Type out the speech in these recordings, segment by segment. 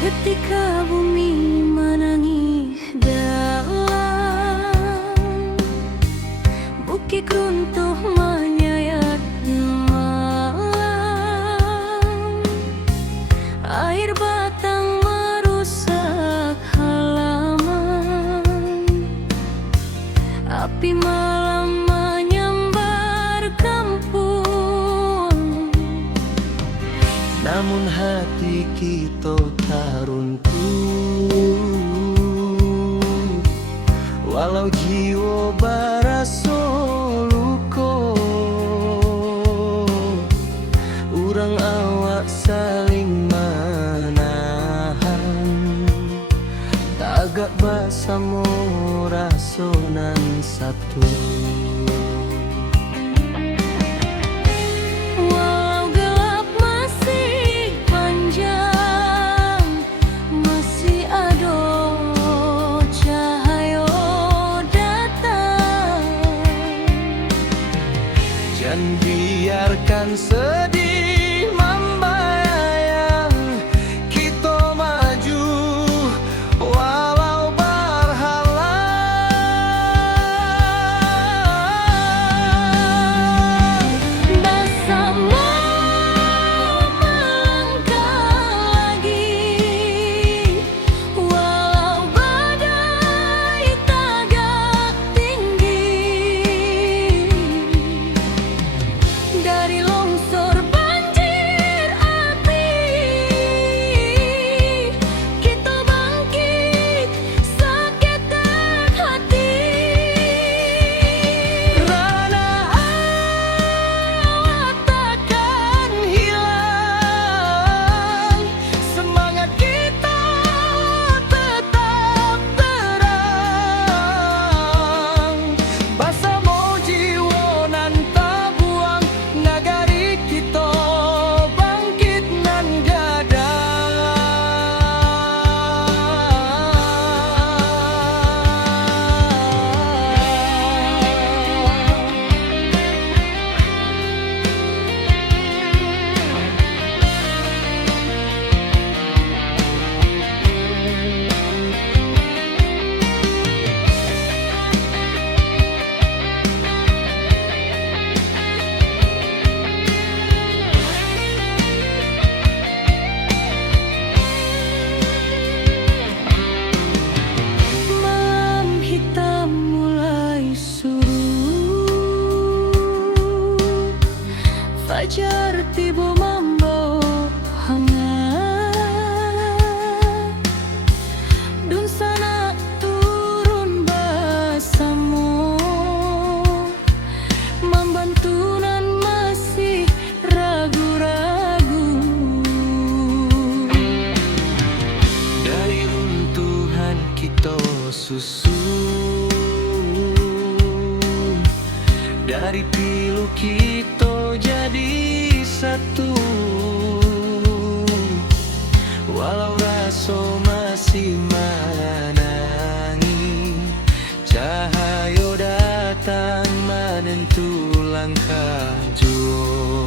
Ketika bumi menangis dalam, bukit runtuh menyayat malam, air batang merusak halaman, api malam menyambar kampung. Namun hati kita tak runtuh, walau jiwa barasa luka. Urang awak saling menahan, tagak bersama rasonan satu. Dan biarkan sedih membayang, kita maju walau berhalang. Bersama melangkah lagi, walau badai tagak tinggi. Dari longsor banjir api, kita bangkit seketek hati. Rana awak takkan hilang, semangat kita tetap terang. Bersama jiwa nan tak buang, nagari kita bangkit nan gadang. Malam hitam mulai surut, fajar tiba membawa hangat. Dun sana turun bersama, membantu nan masih ragu-ragu. Dari runtuhan kita susun, dari pilu kita jadi satu. Walau rasa masih menangi, cahaya datang menentu langkah jua.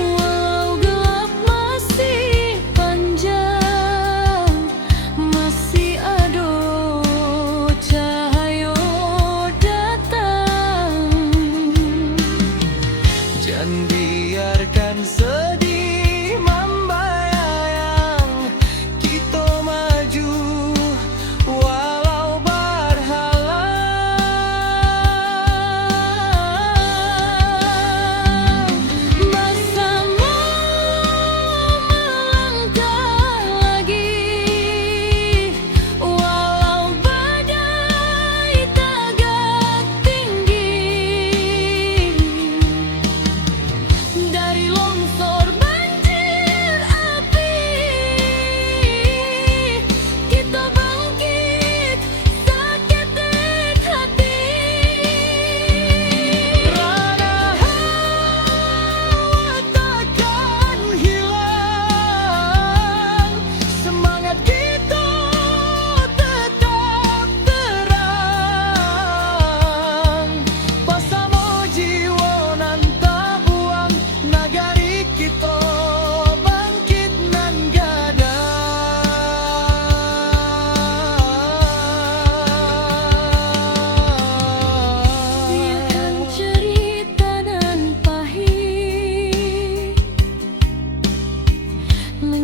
Walau gelap masih panjang, masih ada cahaya datang. Jangan biarkan sedih membayang, kita maju walau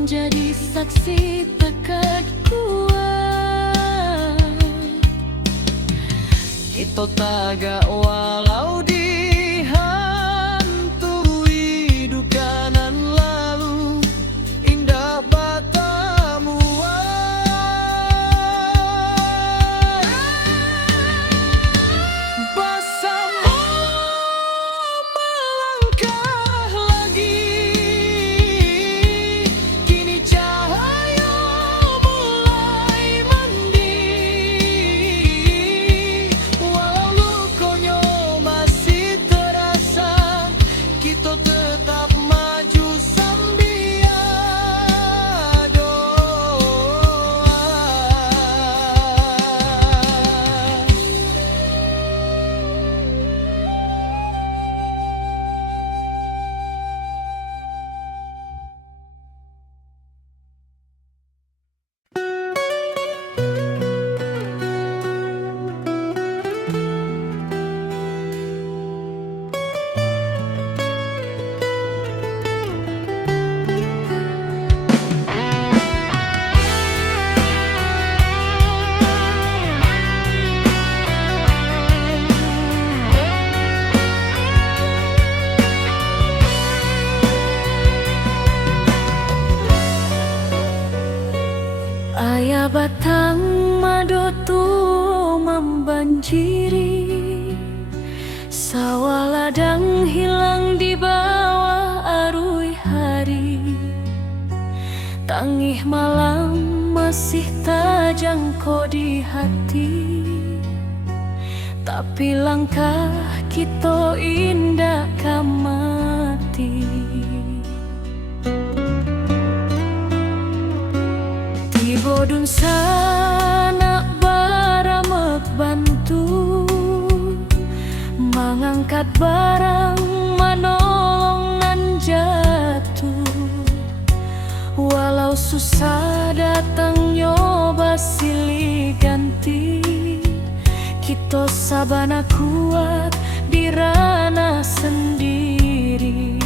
menjadi saksi tekad kuat. Kita tagak walau dihantui duka nan lalu, indah batamu bersama melangkah lagi. Kini cahaya mulai mandi, walau lukonya masih terasa, kita tetap maju sambil doa. Ayah batang madotu membanjiri, sawah ladang hilang di bawah arus hari. Tangih malam masih terjangkau di hati, tapi langkah kita indah kamati. Bodun sana baramek bantu, mengangkat barang manolong nan jatuh. Walau susah datang nyoba silih ganti, kita sabana kuat di ranah sendiri.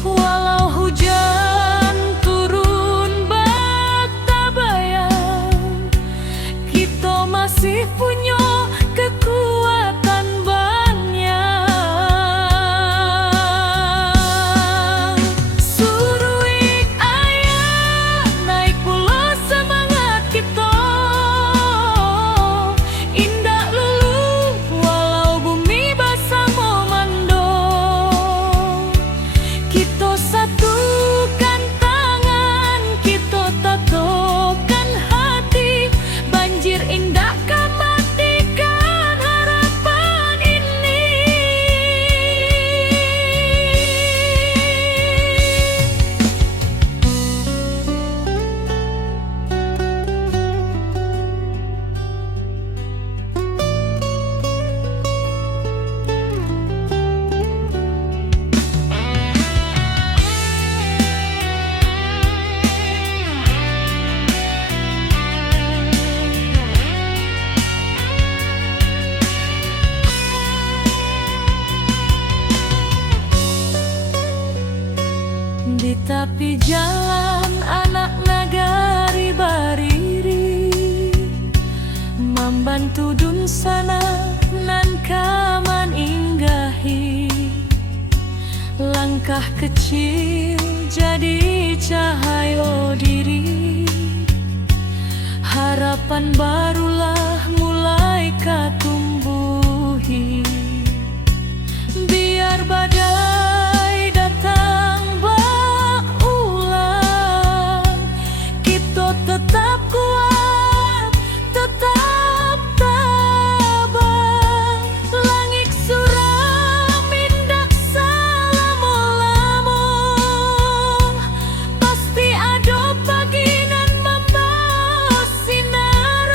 Walau hujan turun batabayang, kita masih punya kekuatan banyak. Suruik ayah naik pula semangat kita, indah lulu walau bumi basah memando. Kita satukan tangan, kita tatukan hati, banjir indah matikan harapan ini. Di tepi jalan anak nagari bariri, membantu dun sana nan kaman inggahi. Langkah kecil jadi cahaya diri, harapan barulah mulai katumbuhi. Biar badai datang berulang, kita tetap kuat, tetap tabah. Langit suram indah selama-lama, pasti ada pagi nan membawa sinar.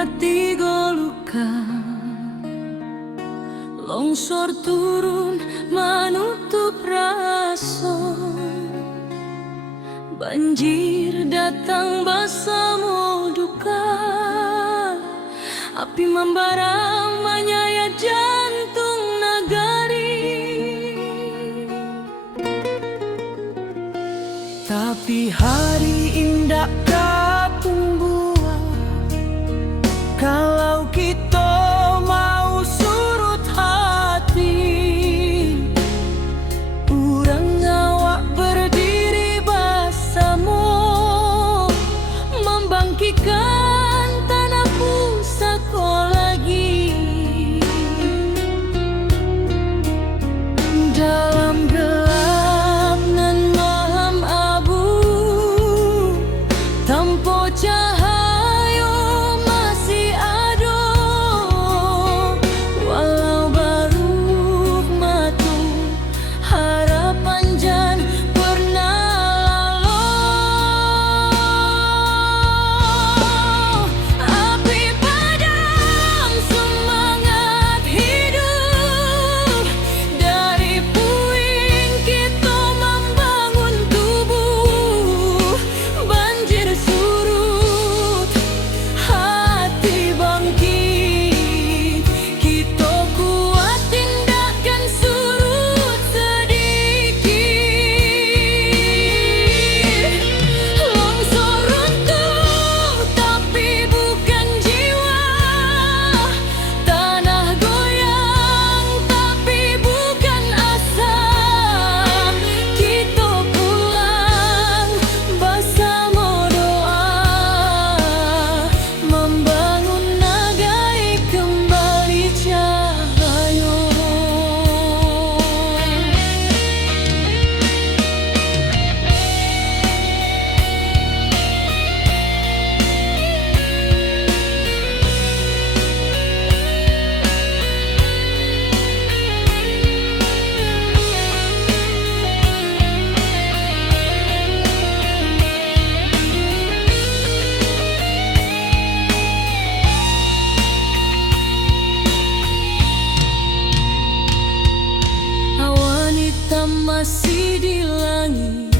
hati goluka. Longsor turun menutup rasa, banjir datang bersama duka. Api membara menyayat jantung nagari. Tapi hari indah kapung buah, kalau kita mau surut hati, urang awak berdiri bersama, membangkitkan tanah pusaka lagi. Dalam gelap nan malam abu, tanpa cahaya masih ada, walau baru matu harapan jan pernah lalu. Api padam semangat hidup, dari puing kita membangun tubuh. Banjir surut, hati bangkit, kita kuat tindakan surut sedikit. Longsor runtuh tapi bukan jiwa, tanah goyang tapi bukan asa. Kita pulang bersama doa, membangun negeri kembali cahaya. Awan hitam masih di langit,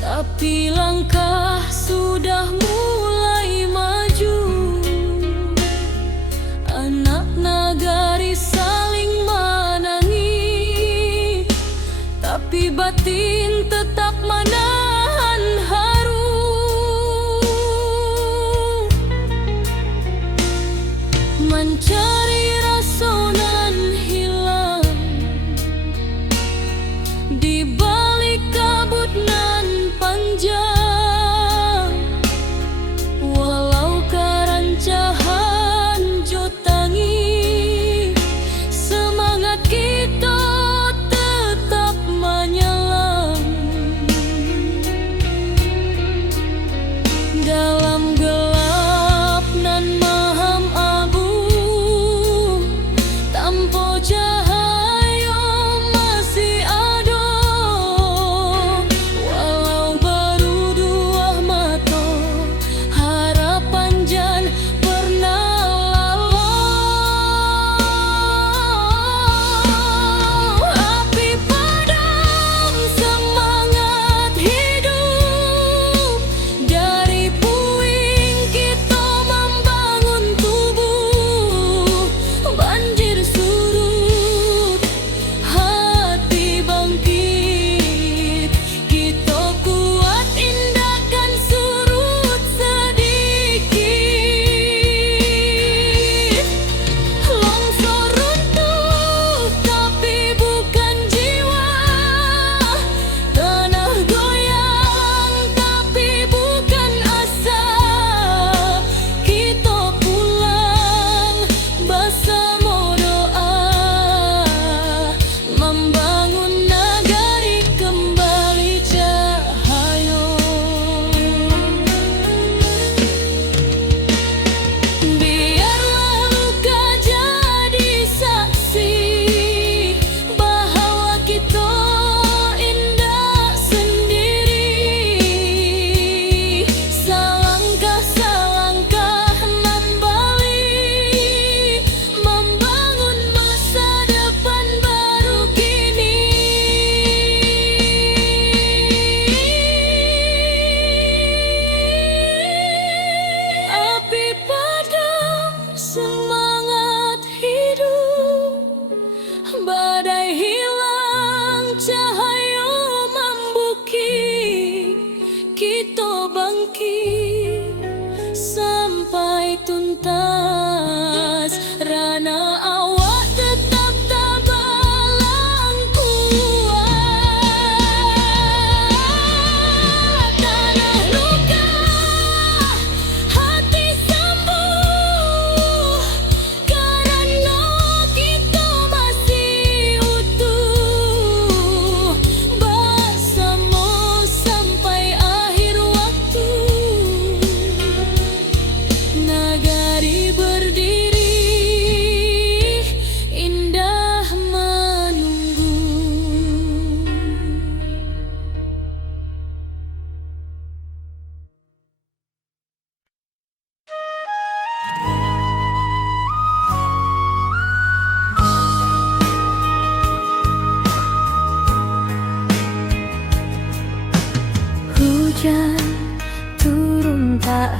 tapi langkah sudah mulai maju. Anak nagari saling menangis, tapi batin tetap menahan haru. Mencari rasa nan hilang di balik kabut nan panjang, walau kerancahan jotangi, semangat kita tetap menyelam. Dalam gelap nan maham abu,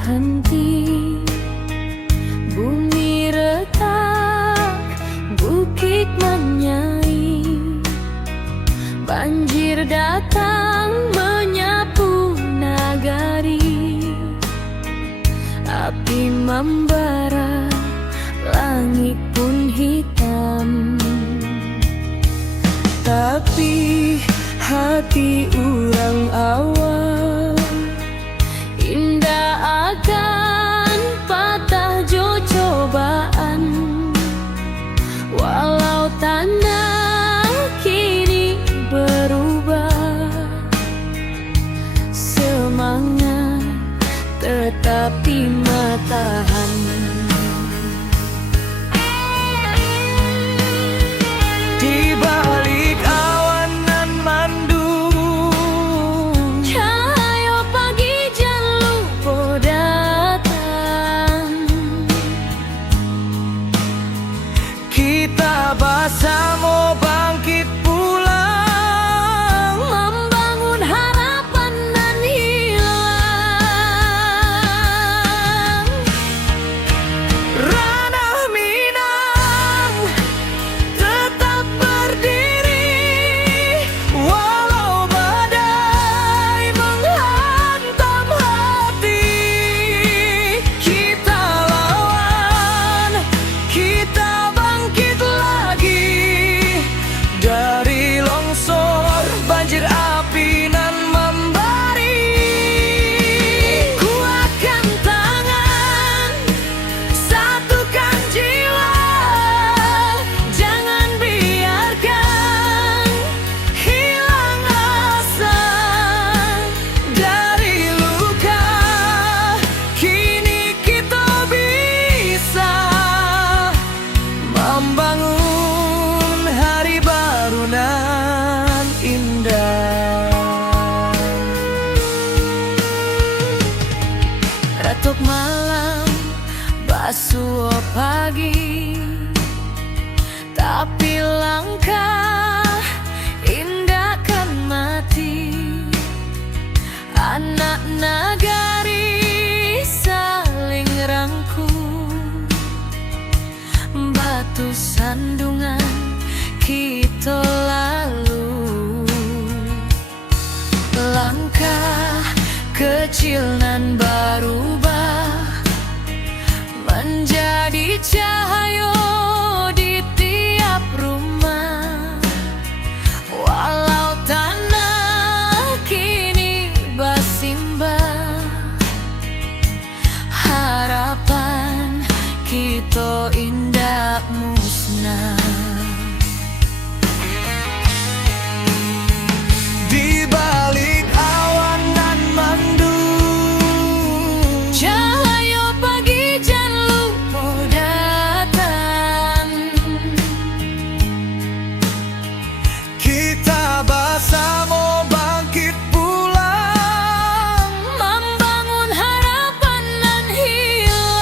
henti. Bumi retak, bukit menyai, banjir datang menyapu nagari. Api membara, langit pun hitam. Tapi hati orang awal indah akan patah jo cobaan. Walau tanah kini berubah, semangat tetapi matahan. Di balik awan nan mandung, cahaya pagi jan lupa datang. Kita bersama bangkit pulang, membangun harapan nan hilang. Ranah Minang tetap berdiri, walau badai menghantam hati. Kita lawan, kita bangkit lagi dari longsor, banjir api nan membari. Kuatkan tangan, satukan jiwa, jangan biarkan hilang asa. Dari luka kini kita bisa membangun hari baru nan indah. Retuk malam, basuh pagi, tapi langkah indah kan mati. Anak nagari saling rangkul, batu sandungan kita lalu. Langkah kecil nan berubah menjadi cahaya di tiap rumah. Walau tanah kini bersimbah, harapan kita indah musnah. Di balik awan nan mandung, cahaya pagi jan lupa datang. Kita bersama bangkit pulang, membangun harapan nan hilang.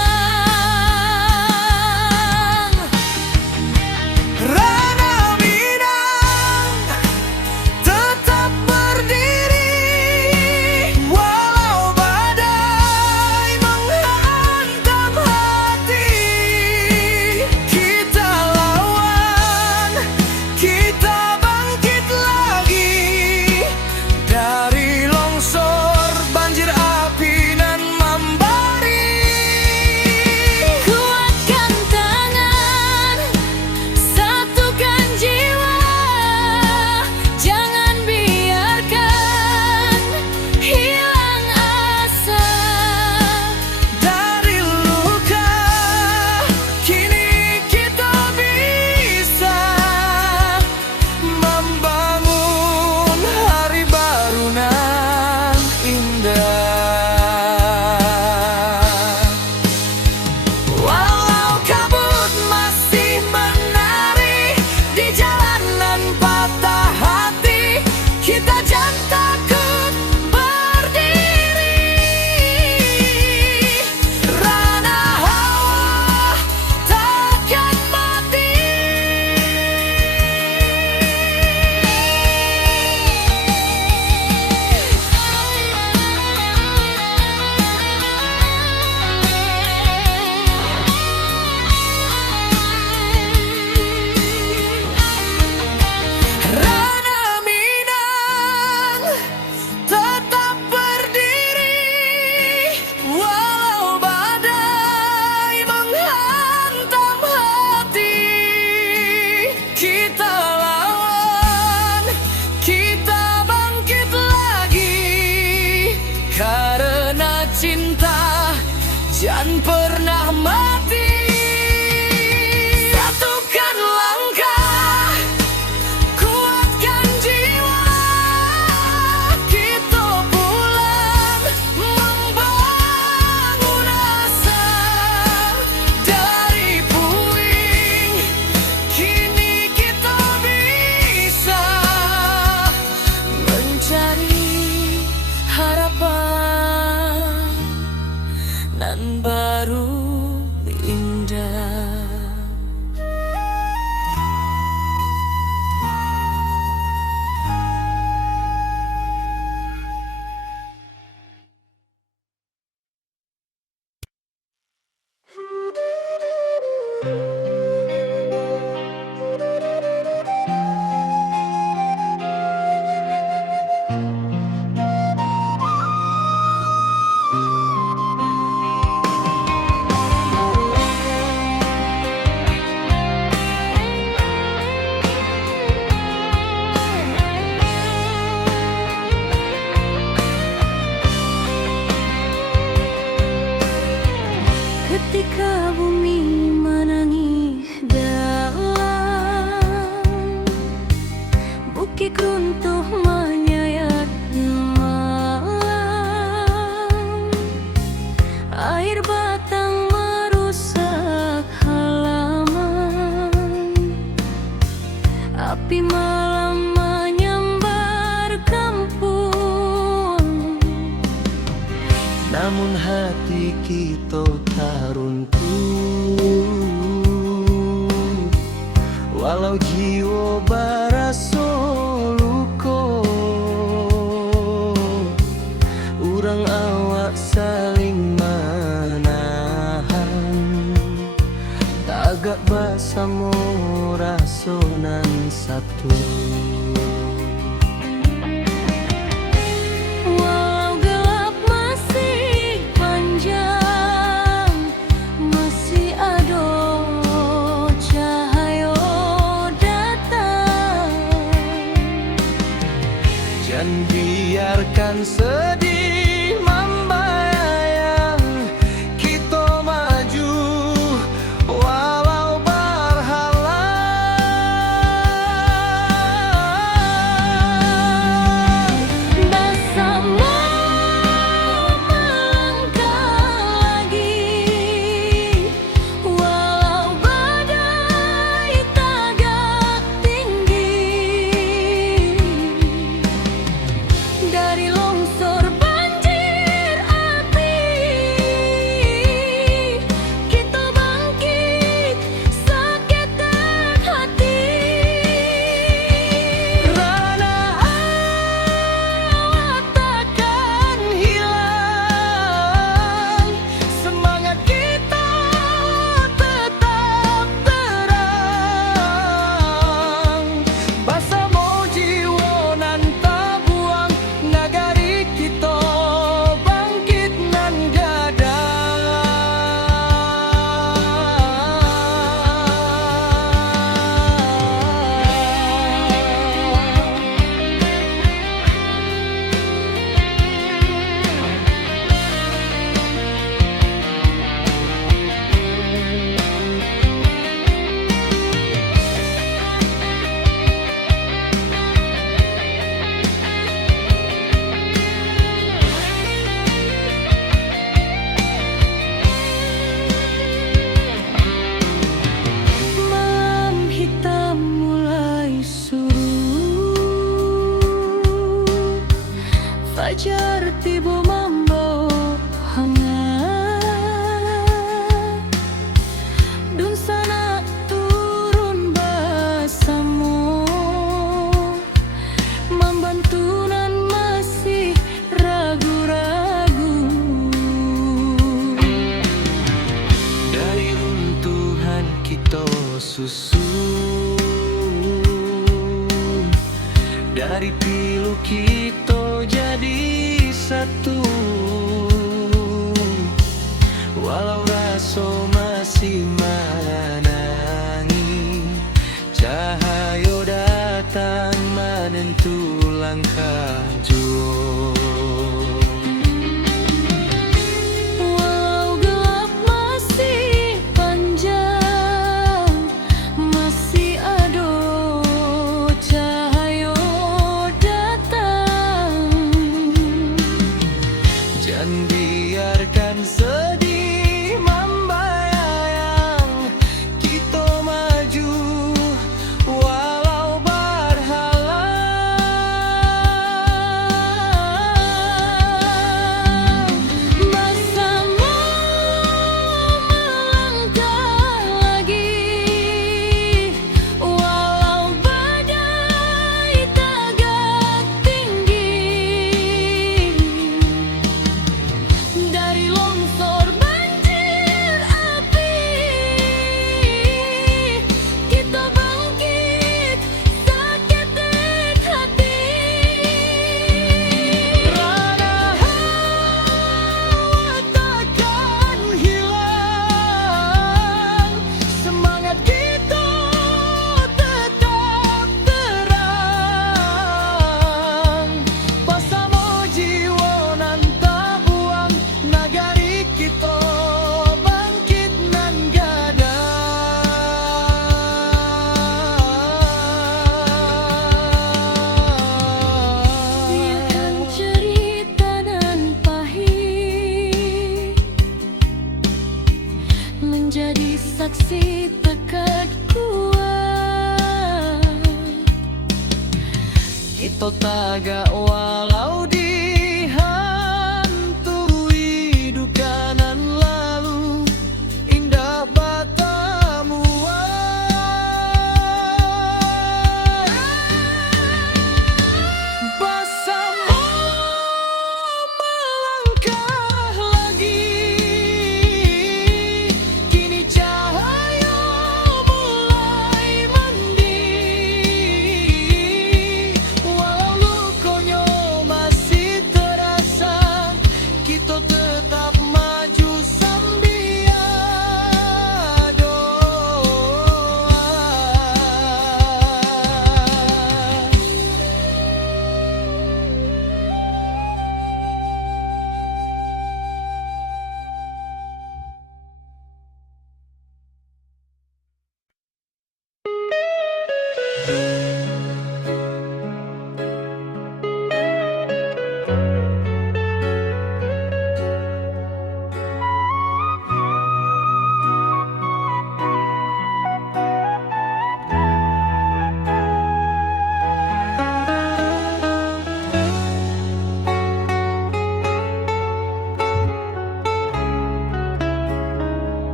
Ketika bumi menangis dalam, bukit runtuh menyayat malam, air batang merusak halaman, api malam menyambar kampung. Namun hati kita tak runtuh, walau jiwa barasa luka. Urang awak saling menahan, tagak bersama rasonan satu. Dan biarkan sedih membayang, kita maju walau berhalang. Bersama melangkah lagi, walau badai tagak tinggi. Dari longsor banjir api, kita bangkit seketek hati. Rana awak takkan hilang, semangat kita tetap terang. Bersama jiwa nan tabuang, nagari kita bangkit nan gadang. Malam hitam mulai surut, fajar tiba membawa hangat. Dun sana turun bersama, membantu nan masih ragu-ragu. Dari runtuhan kita susun, dari pilu kita jadi satu. Walau rasa masih menangi, cahaya datang menentu langkah jua. Walau gelap masih panjang, masih ada cahaya datang. Jangan biarkan sedih membayang, kita maju walau berhalang. saksi tekad kuat. Kita taga walau dihantui duka nan lalu, indah batamu bersama melangkah lagi. Kini cahaya mulai mandi, walau lukonya masih terasa, kita tetap maju sambil doa.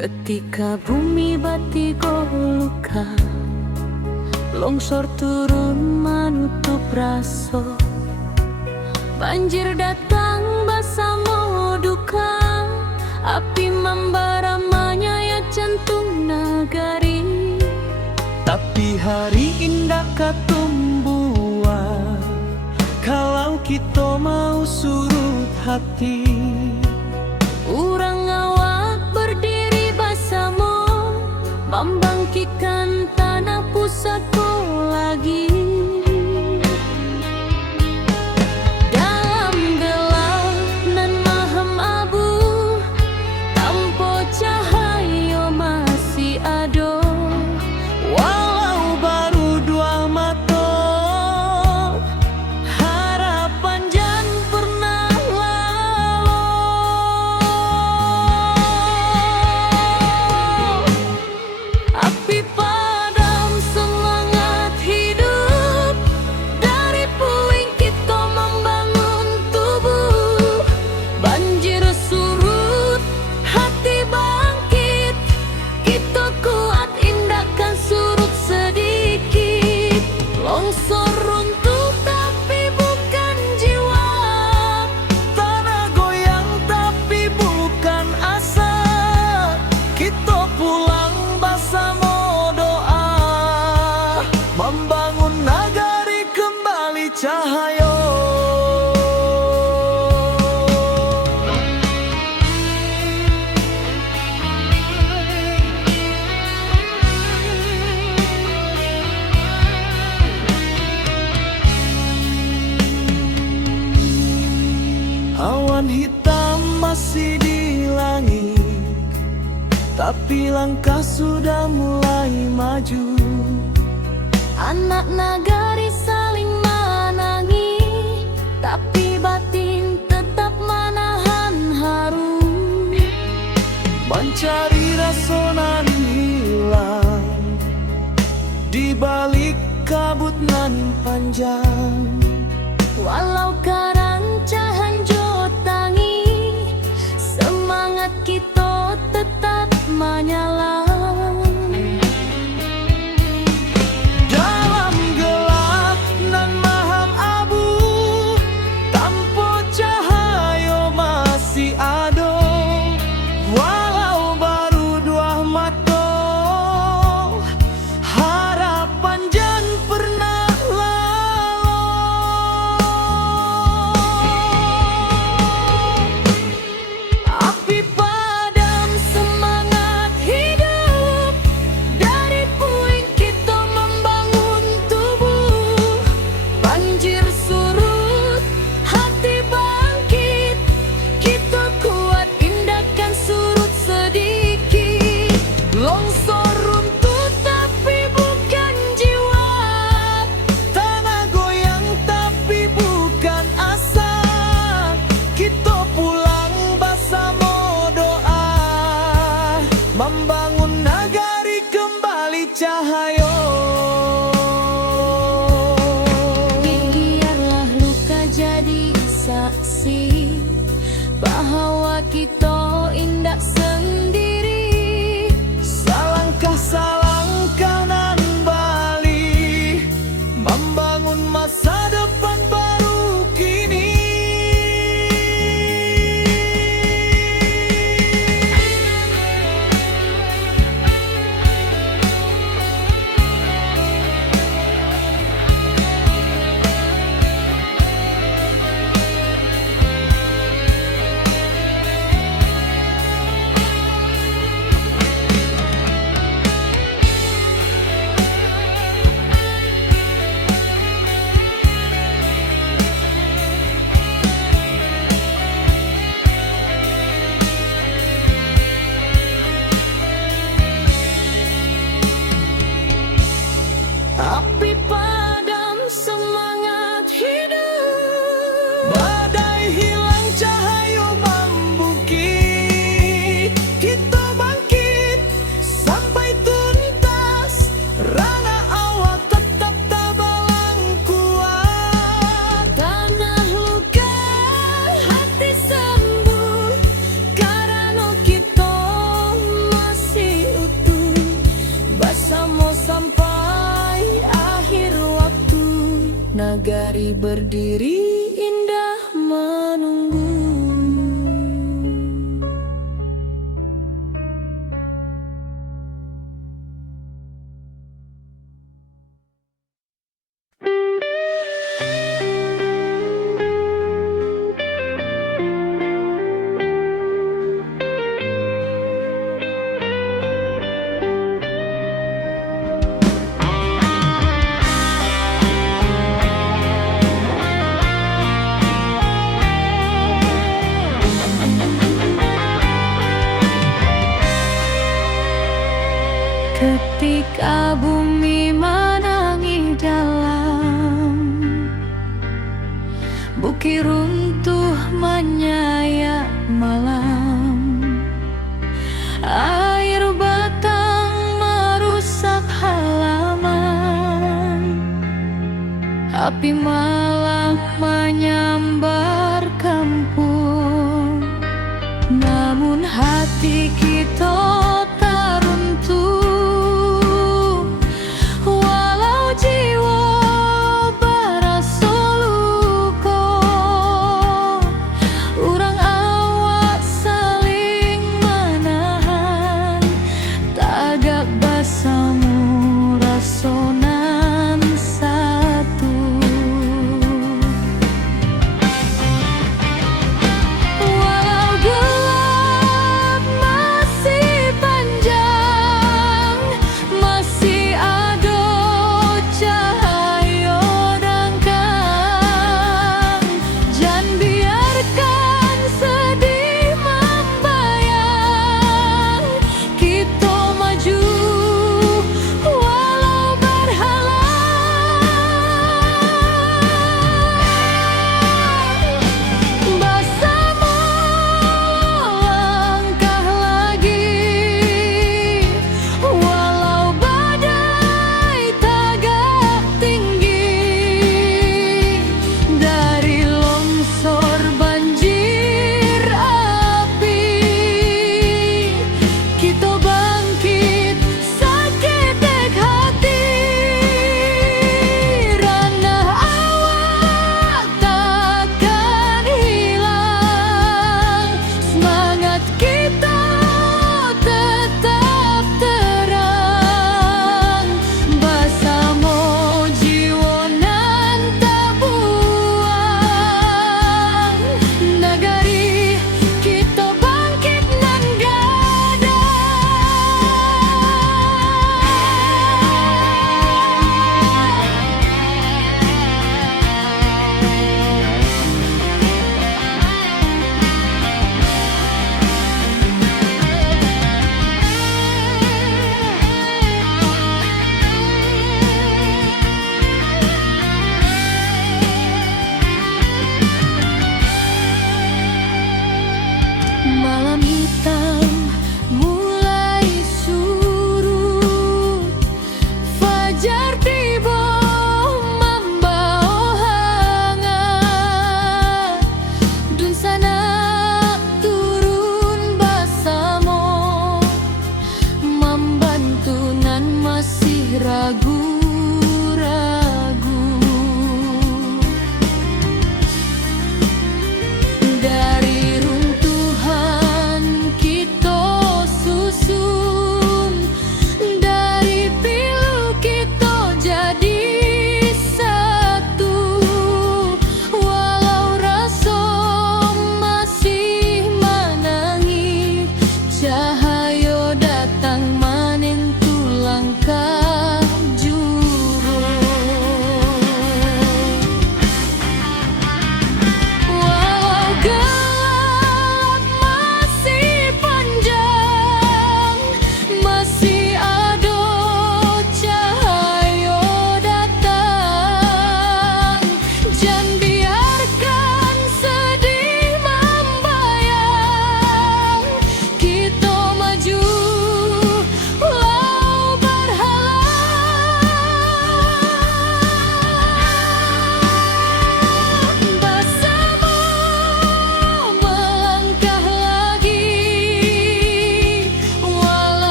Ketika bumi batigo luka, longsor turun menutup raso, banjir datang bersama duka, api membara menyayat jantung nagari. Tapi hari indah katumbuhan, kalau kita mau surut hati. Urang awak berdiri bersama, membangkitkan tanah pusatku lagi. Dalam gelap nan maham abu, tanpa cahaya masih ada. Walau baru dua mata, harapan jan pernah lalu. Api padam semangat hidup, dari puing kita membangun tubuh. Banjir surut, hati bangkit, kita kuat indahkan surut sedikit. Longsor runtuh tapi bukan jiwa, Tanah goyang tapi bukan asa, kita pulang bersama doa, membangun nagari kembali cahaya. Awan hitam masih di langit, tapi langkah sudah mulai maju. anak nagari saling menangi, tapi batin tetap menahan haru. Mencari rasa nan hilang di balik kabut nan panjang. Walau karancahan jotangi, semangat kita tetap menyala. Dalam gelap nan maham abu, tanpa cahaya masih ada. Walau baru dua mata, harapan jan pernah lalu. Api padam semangat hidup, membangun masa depan baru kini. Api padam, semangat hidup. Badai hilang, cahaya membukit. Kita bangkit sampai tuntas. Rana awak tetap tabalang kuat. Tanah luka, hati sembuh, karena kita masih utuh. Bersama sampai akhir waktu, nagari berdiri indah menunggu. Ketika bumi menangis dalam, bukit runtuh menyayat malam, air batang merusak halaman, api malam menyambar kampung. Namun hati kita tak runtuh. Walau gelap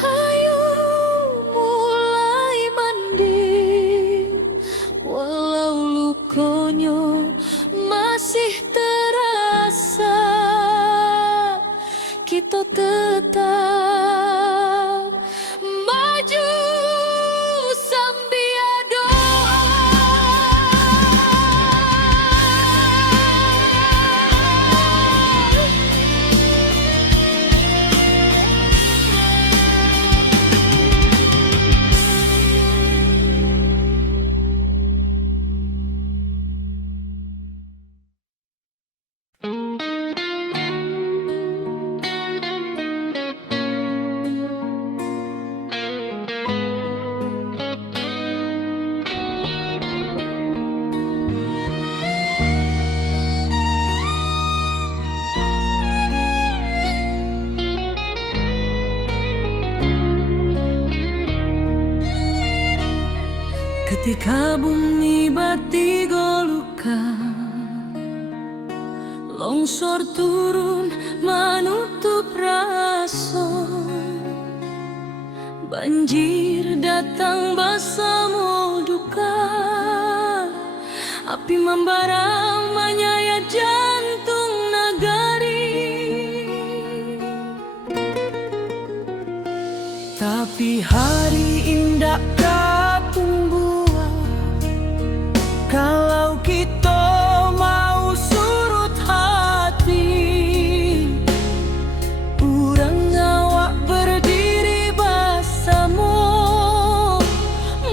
hayu mulai mending, walau lukonyo masih terasa, kita tetap maju sambil doa. Ketika bumi bati golukan, longsor turun menutup rason, banjir datang bersama duka, api membara menyayat jantung nagari. Tapi hari indah kapung kalau kita mau surut hati, urang awak berdiri bersama,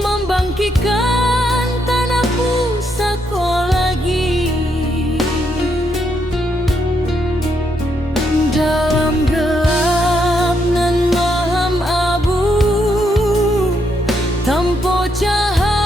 membangkitkan tanah pusaka lagi. Dalam gelap nan malam abu, tanpa cahaya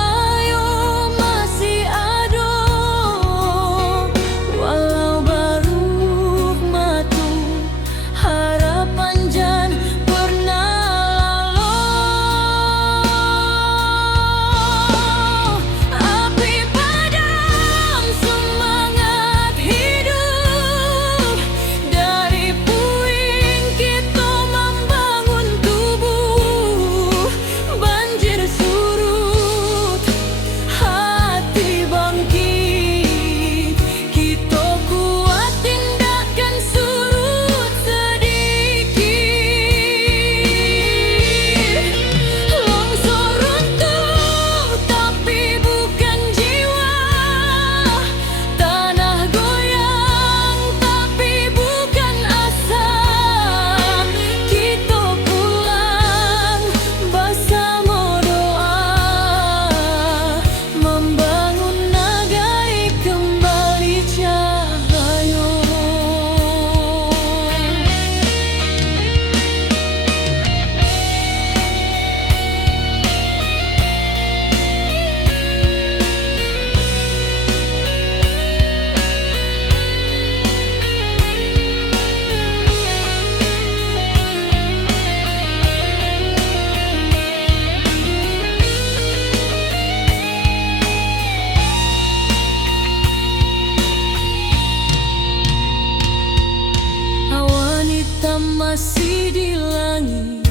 masih di langit,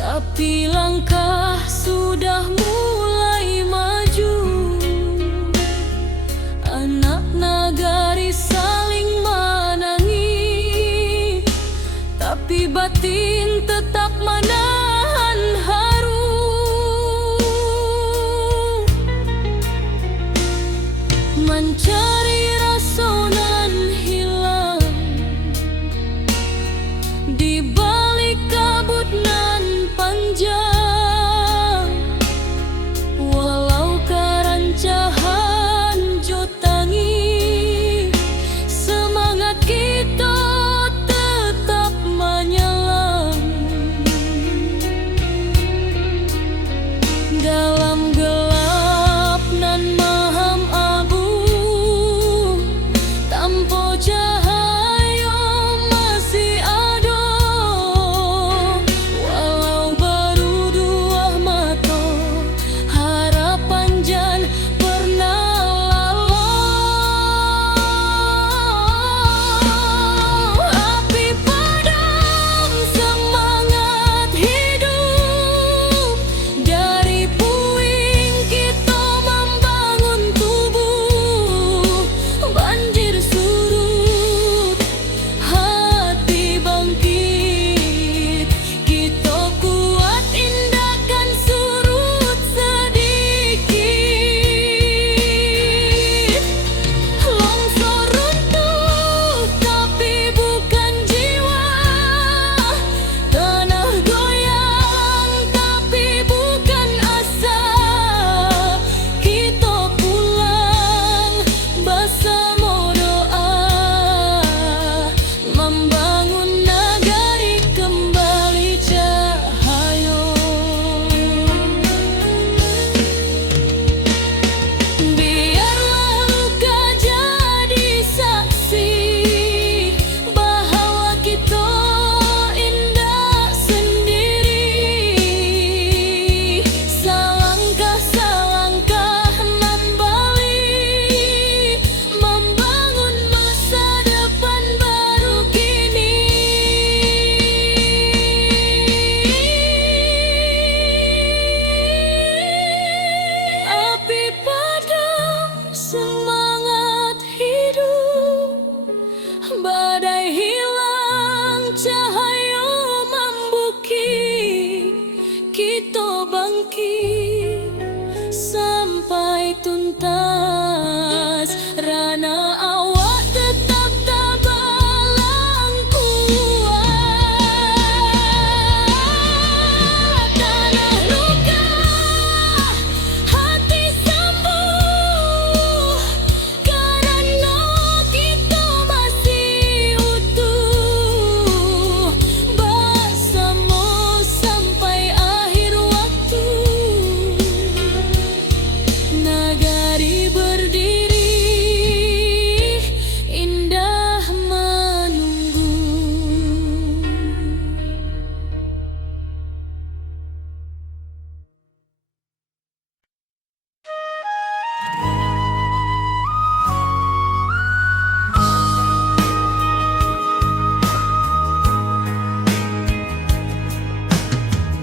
tapi langkah sudah mulai maju. Anak nagari saling menangis, tapi batin tetap menahan haru. Mencari rasa nan hilang di balik kabut nan panjang, bangkit sampai tuntas. Rana awak tetap tabalang kuat. Tanah luka, hati sembuh, karena kita masih utuh bersama sampai akhir waktu. Nagari berdiri, indah menunggu.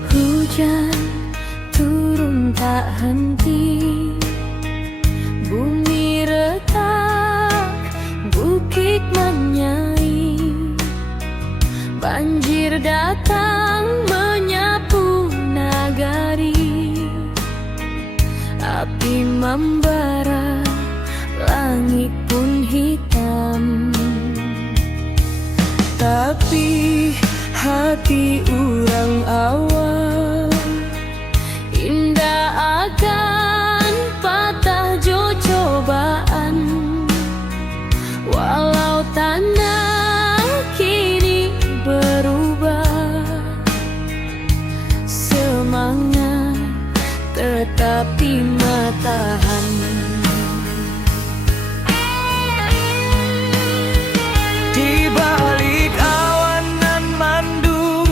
Hujan turun tak henti, bumi retak, bukit menyai. Banjir datang menyapu nagari, api membara, langit pun hitam. Tapi hati urang awal indah akan patah jo cobaan. Walau tanah kini berubah, semangat tetapi matahan. Di balik awan nan mandung,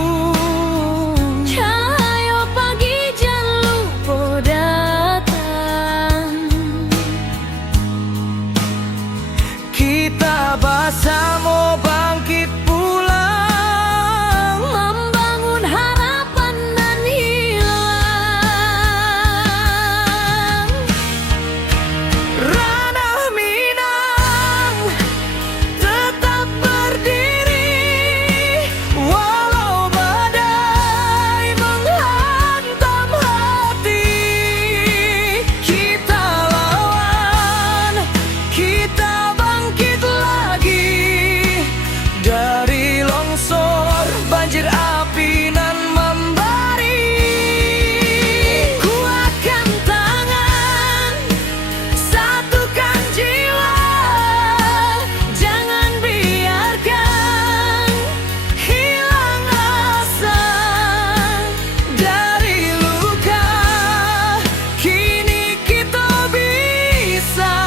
Cahaya pagi jangan lupa datang. kita bersama bangkit pulang, Membangun harapan nan hilang. ranah Minang tetap berdiri, walau badai menghantam hati. Kita lawan, kita bangkit lagi dari longsor, banjir api nan membari. Kuatkan tangan, satukan jiwa, jangan biarkan hilang asa. Dari luka kini kita bisa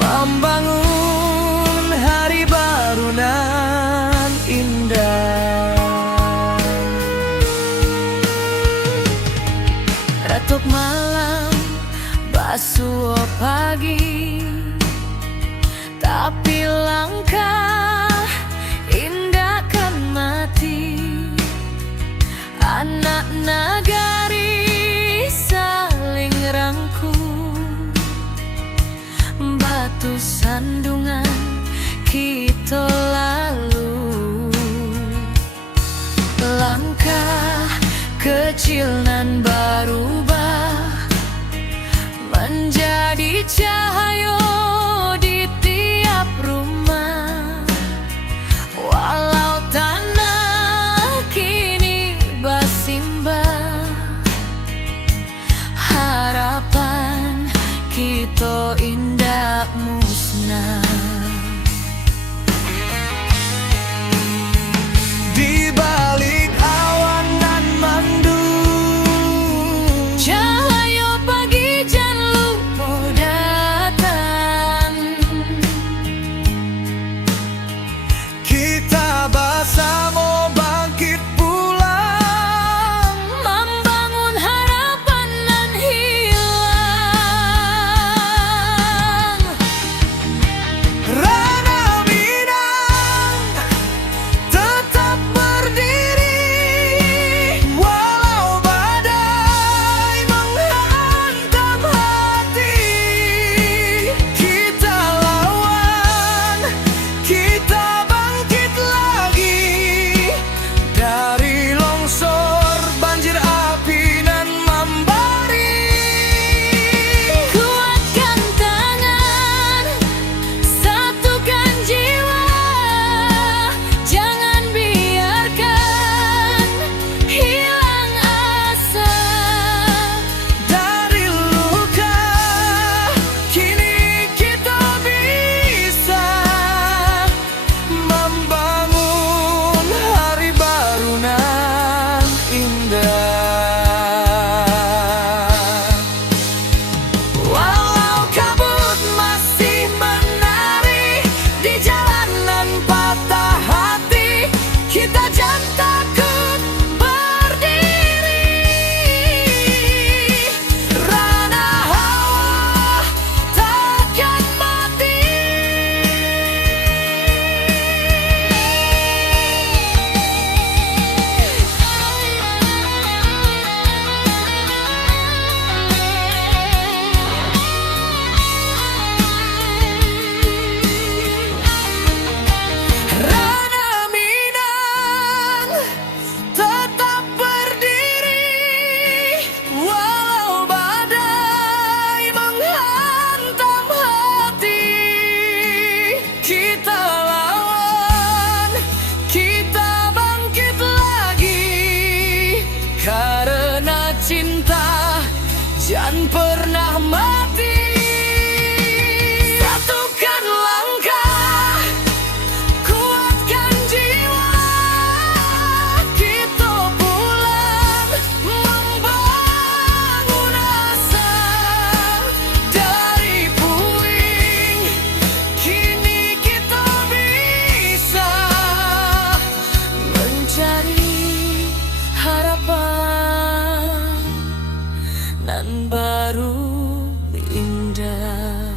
membangun hari baru nan indah. Retuk malam, basuh pagi, tapi langkah indah kan mati. Anak nagari saling rangkul, batu sandungan kita lalu. Langkah kecil nan berubah menjadi cahaya di tiap rumah. Walau tanah kini bersimbah, harapan kita indah musnah. Di balik awan nan mandung, Cahaya pagi jangan lupa datang. kita bersama bangkit pulang, Membangun harapan nan hilang. baru indah.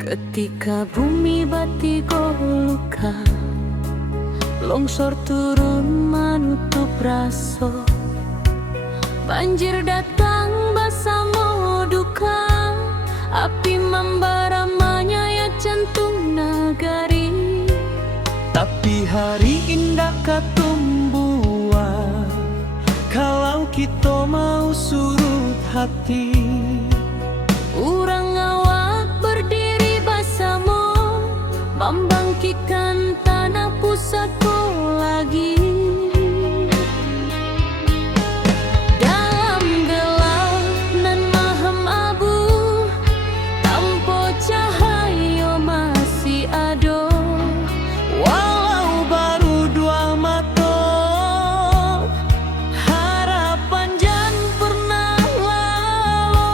Ketika bumi batigo luka, longsor turun menutup raso, banjir datang bersama duka, api membara menyayat jantung nagari. Tapi hari indah katumbuhan, kalau kita mau surut hati. Urang awak berdiri bersama, membangkitkan tanah pusatku lagi. Dalam gelap nan mahem abu, tanpa cahaya masih ada. Walau baru dua mata, harapan jan pernah lalu.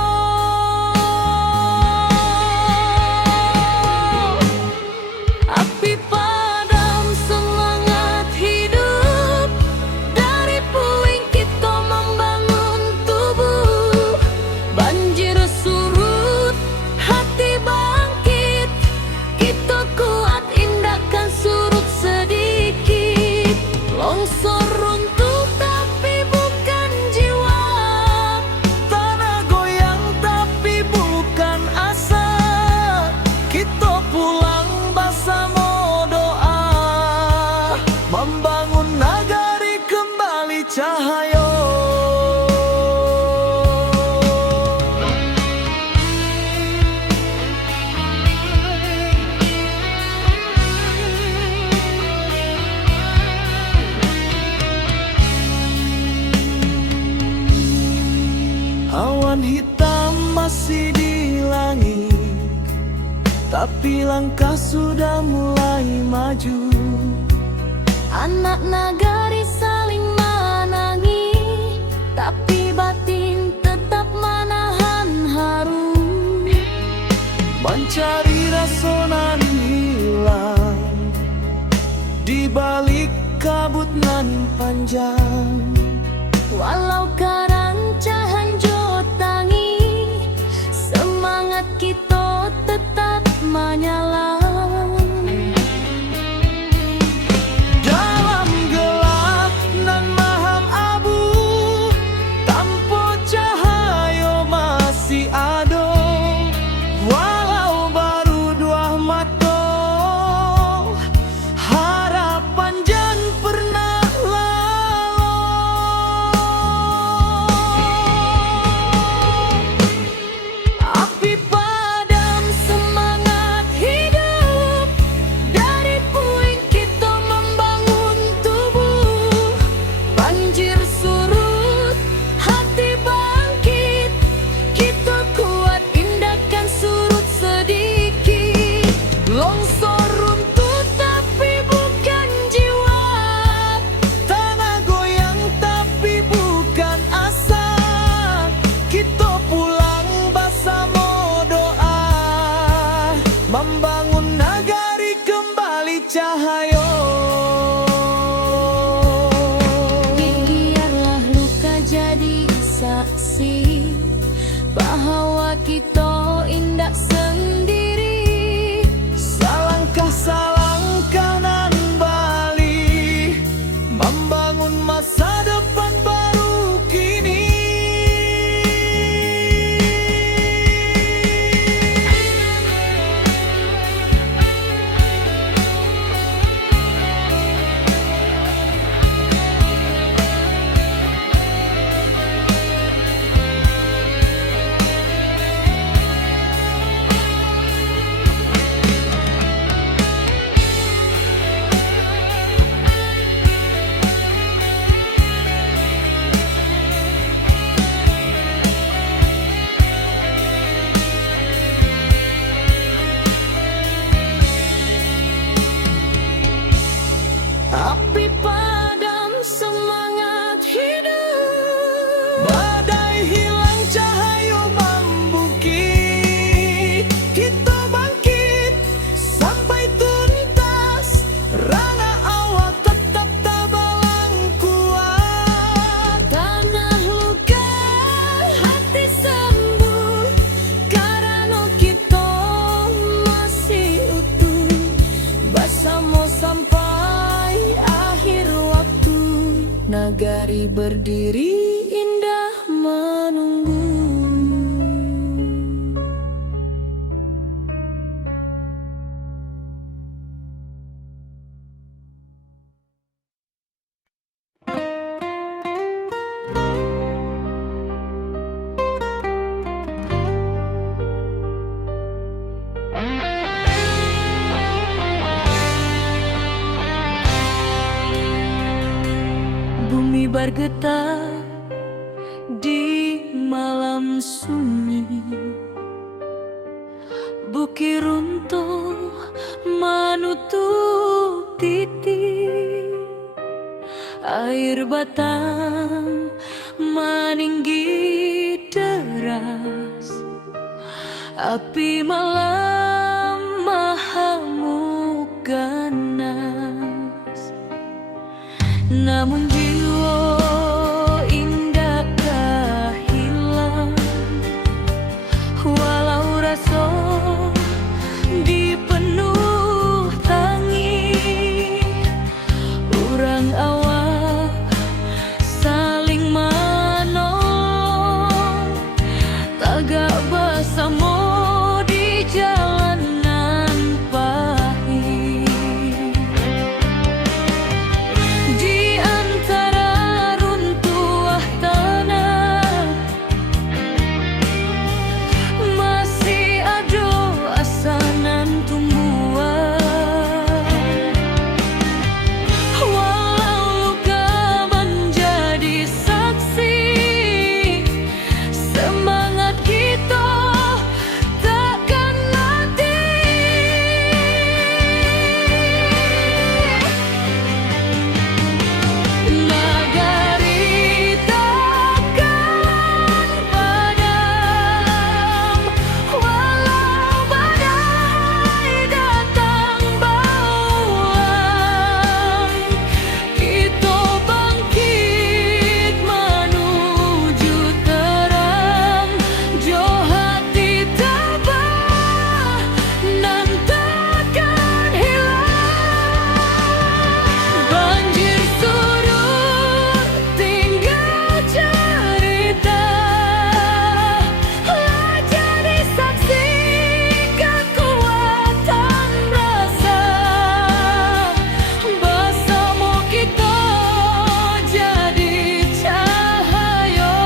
Api padam semangat hidup, dari puing kita membangun tubuh. Banjir surut, hati bangkit, kita kuat indahkan surut sedikit. Longsor runtuh tapi bukan jiwa, Tanah goyang tapi bukan asa. Kita pulang bersama doa, membangun nagari kembali cahaya. Awan hitam masih di langit, tapi langkah sudah mulai maju. anak nagari saling menangi, tapi batin tetap menahan haru. Mencari rasa nan hilang di balik kabut nan panjang. Walau karancahan jotangi, semangat kita tetap menyala. Dalam gelap nan maham abu, tanpa cahaya masih ada. Walau baru dua mata, harapan jan pernah lalu. Api padam semangat hidup, dari puing kita membangun tubuh. Banjir surut, hati bangkit, kita kuat indahkan surut sedikit. Longsor runtuh tapi bukan jiwa, tanah goyang tapi bukan asa. Kita pulang bersama doa, membangun nagari kembali cahaya. Biarlah luka jadi saksi bahwa kita indah sendiri. Salangkah nan bali, membangun masa depan baru kini. sampai akhir waktu. Nagari berdiri indah menunggu. Bumi bergetar di malam sunyi, bukit runtuh menutup titik, air batang meninggi deras, api malam mahamuk ganas. Namun jiwa indakkah hilang, walau rasa dipenuh tangi. Urang awak saling menolong, tagak bersama di jalanan pahit. Di antara runtuh tanah masih ada asanan tumbuhan. Walau luka menjadi saksi, semangat kita takkan mati. Nagari takkan padam, walau badai datang bauan. Kita bangkit menuju terang, jo hati tabah nan takkan hilang. Banjir surut tinggal cerita, jadi saksi kekuatan rasa. Bersama kita jadi cahaya,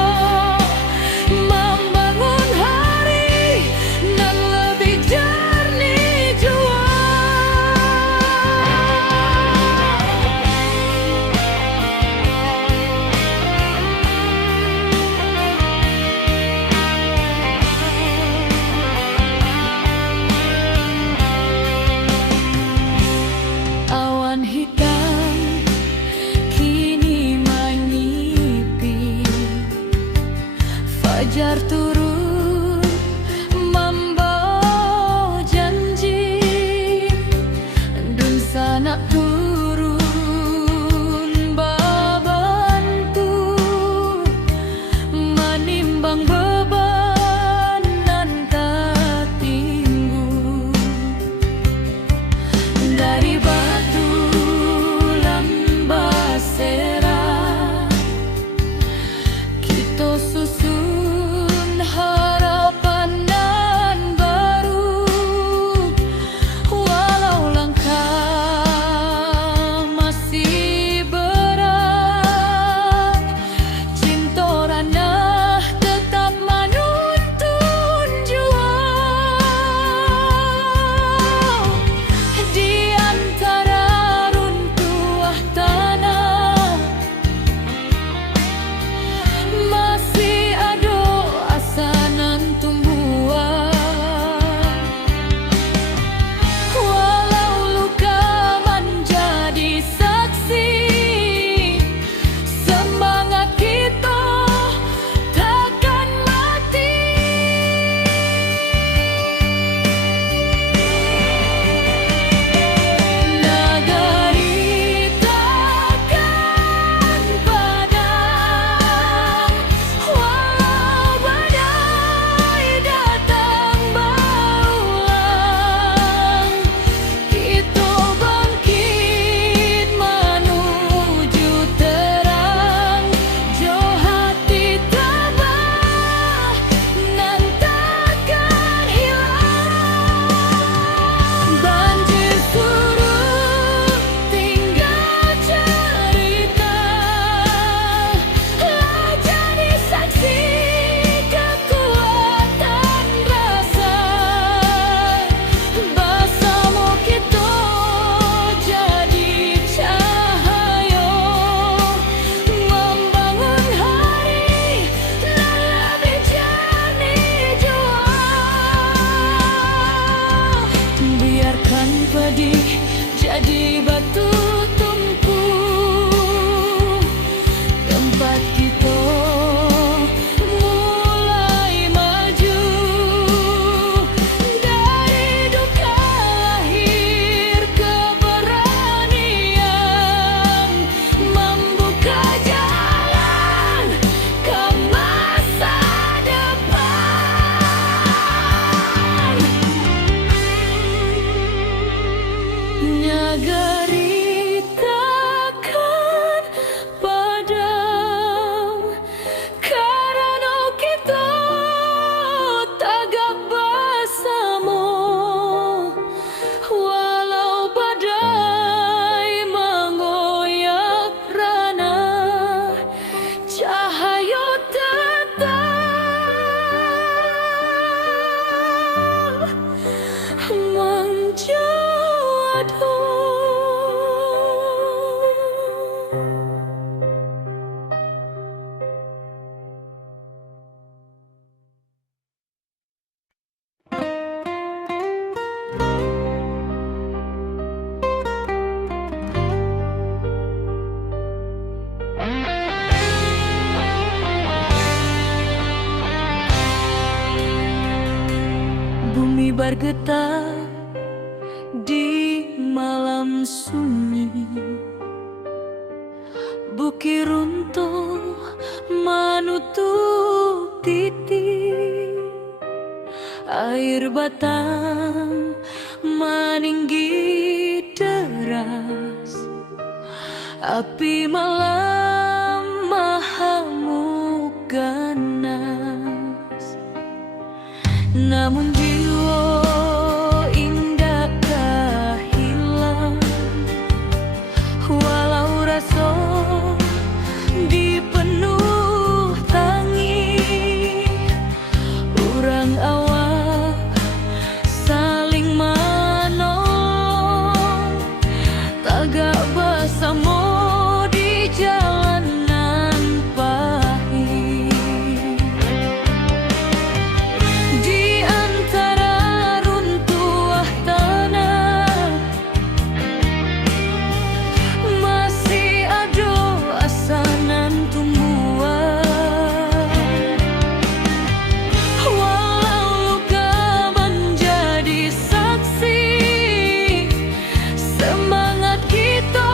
membangun hari nan lebih jernih jua. Awan hitam kini menyipi, fajar turun membawa janji, dun sanak turun babantu, menimbang beban nan tertinggu. Dari batu lambasera kita susun harapan nan baru. Walau langkah Negeri takkan padam karena kita tagak bersama. Walau badai menggoyak rana, cahaya tetap menjadi. Bumi bergetar di malam sunyi, bukit runtuh menutup titik, air batang meninggi deras, api malam mahamuk ganas. Namun jiwa indakkah hilang, walau rasa dipenuh tangi. Urang awak saling menolong, tagak bersama di jalanan pahit. Di antara runtuh tanah masih ada asanan tumbuhan. Walau luka menjadi saksi, semangat kita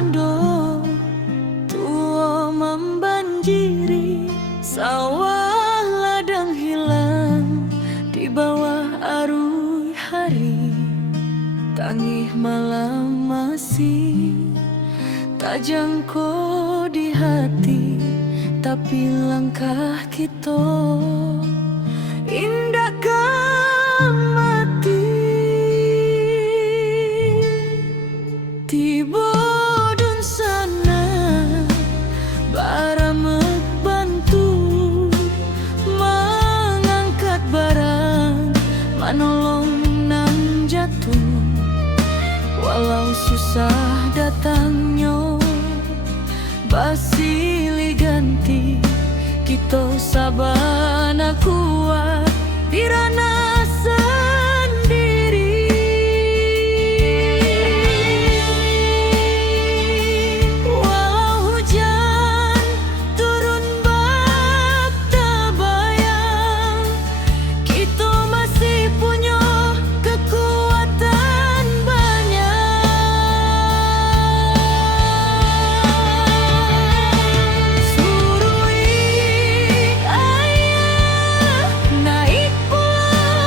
mando tua membanjiri, sawah ladang hilang di bawah arus hari. Tangih malam masih tak jangkau di hati, tapi langkah kita indahkan mati. Tiba dun sana baramek bantu mengangkat barang, manolong nang jatuh. Walau susah datangnya basili ganti, kita sabana kuat dirana sendiri. Walau hujan turun bak tabayang, kita masih punya kekuatan banyak. Surui ayah naik pulang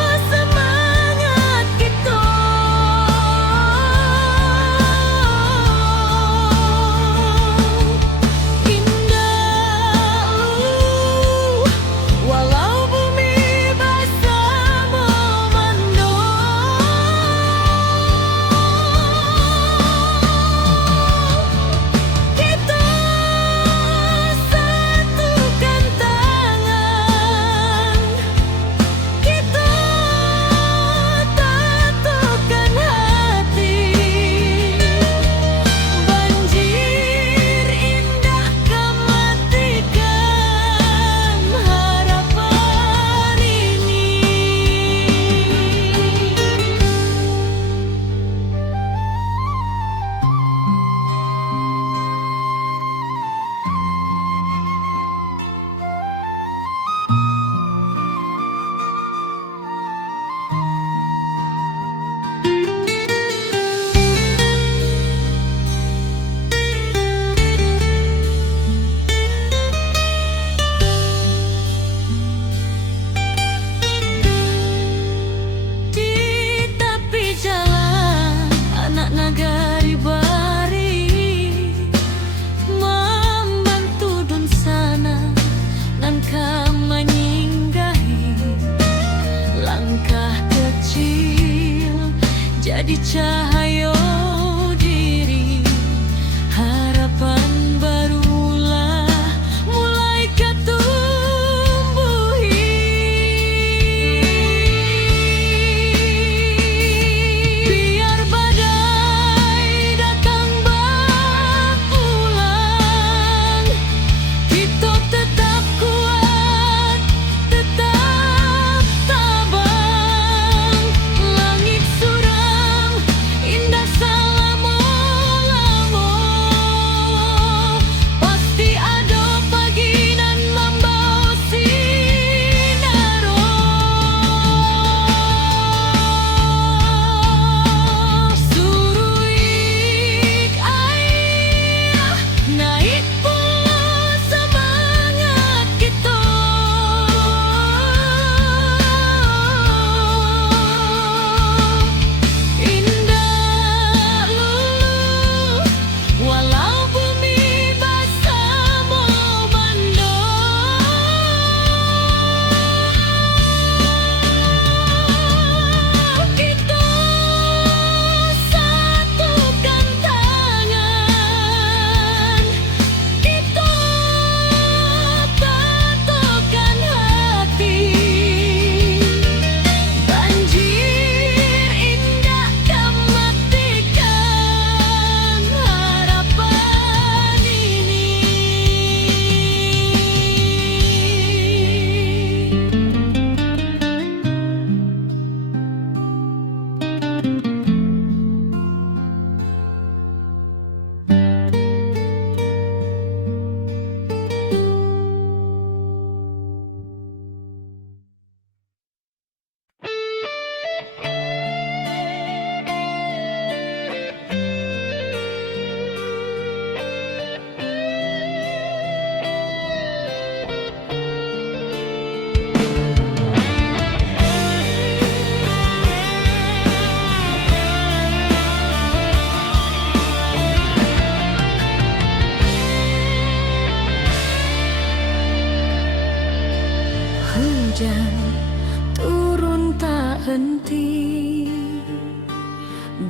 henti.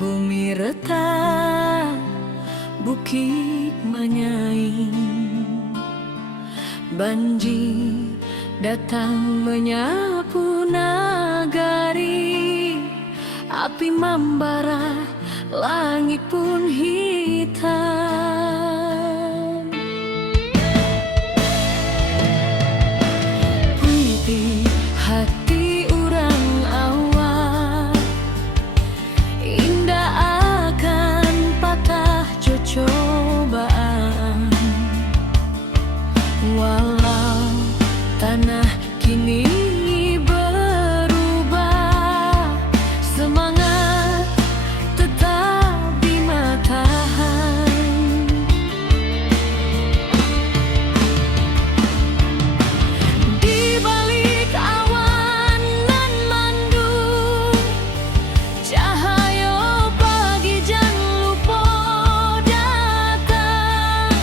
Bumi retak, bukit menyaing, banjir datang menyapu nagari. Api membara, langit pun hitam. Putih hati orang awak, indah akan patah cobaan. Walau tanah kini berubah, semangat tetap di matahan. Di balik awan nan mendung, cahaya pagi jangan lupa datang.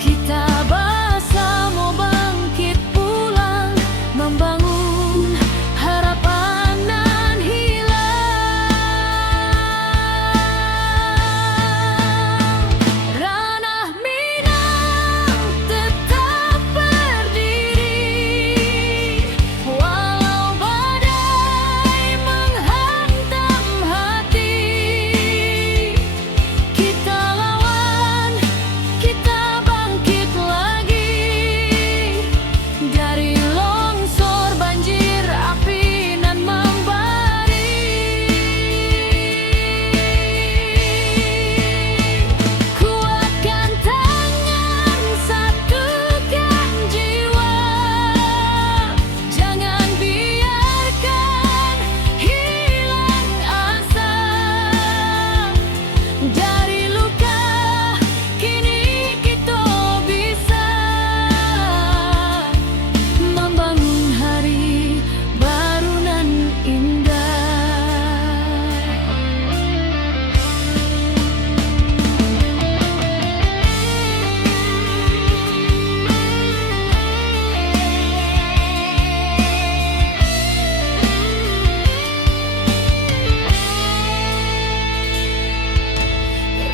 Kita bersama bangkit pulang, membangun harapan nan hilang. Ranah Minang tetap berdiri, walau badai menghantam hati. Kita lawan, kita bangkit lagi, dari longsor banjir api nan membara. Kuatkan tangan, satukan jiwa, jangan biarkan hilang asa. Dari luka kini kita bisa membangun hari baru nan indah.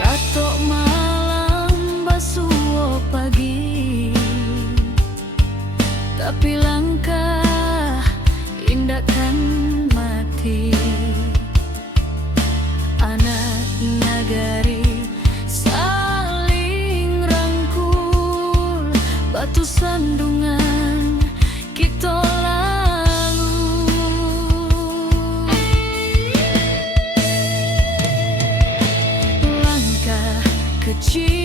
Ratok malam basuh pagi, tapi langkah indahkan mati. Anak nagari saling rangkul, batu sandungan kita lalu. Langkah kecil